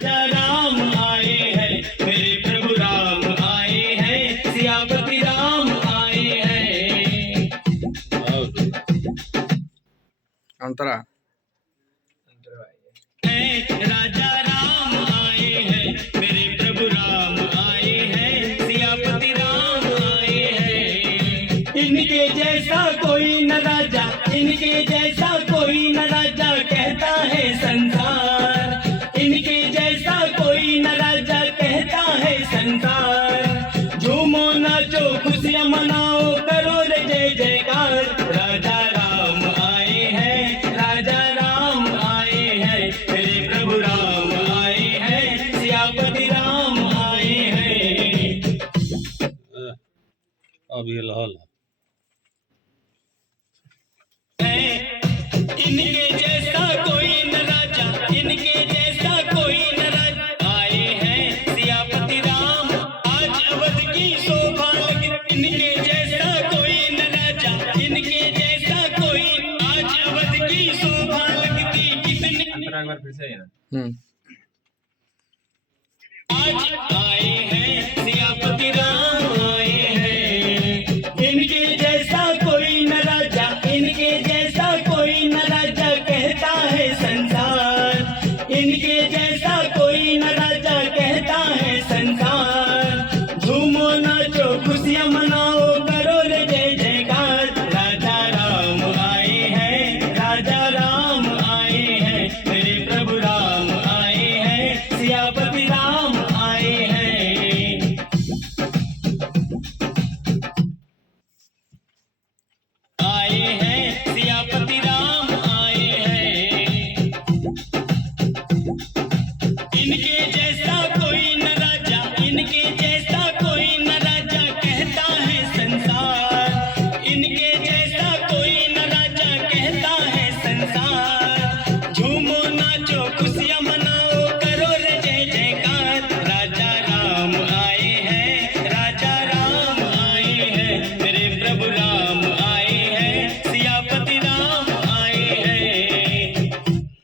राम आए हैं, मेरे प्रभु राम आए हैं, सियापति राम आए हैं। अंतरा राजा राम आए हैं, मेरे प्रभु राम आए हैं, सियापति राम आए हैं। इनके जैसा कोई न राजा, इनके जैसा कोई न राजा, कहता है संसार। इनके जैसा कोई न राजा, कहता है संसार। झूमो नाचो खुशियां मनाओ, करो रे जय जयकार। राजा राम आए हैं, राजा राम आए हैं, मेरे प्रभु राम आए हैं, सियापति राम आए हैं। अभी लाल इनके जैसा कोई न राजा, इनके जैसा कोई न राजा, आए हैं सियापति राम, आज अवध की शोभा लगती। इनके जैसा कोई न राजा, इनके जैसा कोई, आज अवध की शोभा लगती। कितने आज आए हैं सियापति राम आए हैं। इनके जैसा कोई न राजा, इनके जैसा कोई न राजा, कहता है संसार। इनके जैसा कोई न राजा, कहता है संसार। झूमो नाचो खुशियां मनाओ, करो रे जय जयकार। राजा राम आए हैं, राजा राम आए हैं, मेरे प्रभु राम आए हैं, सियापति राम आए हैं। आए हैं सियापति राम आए हैं। इनके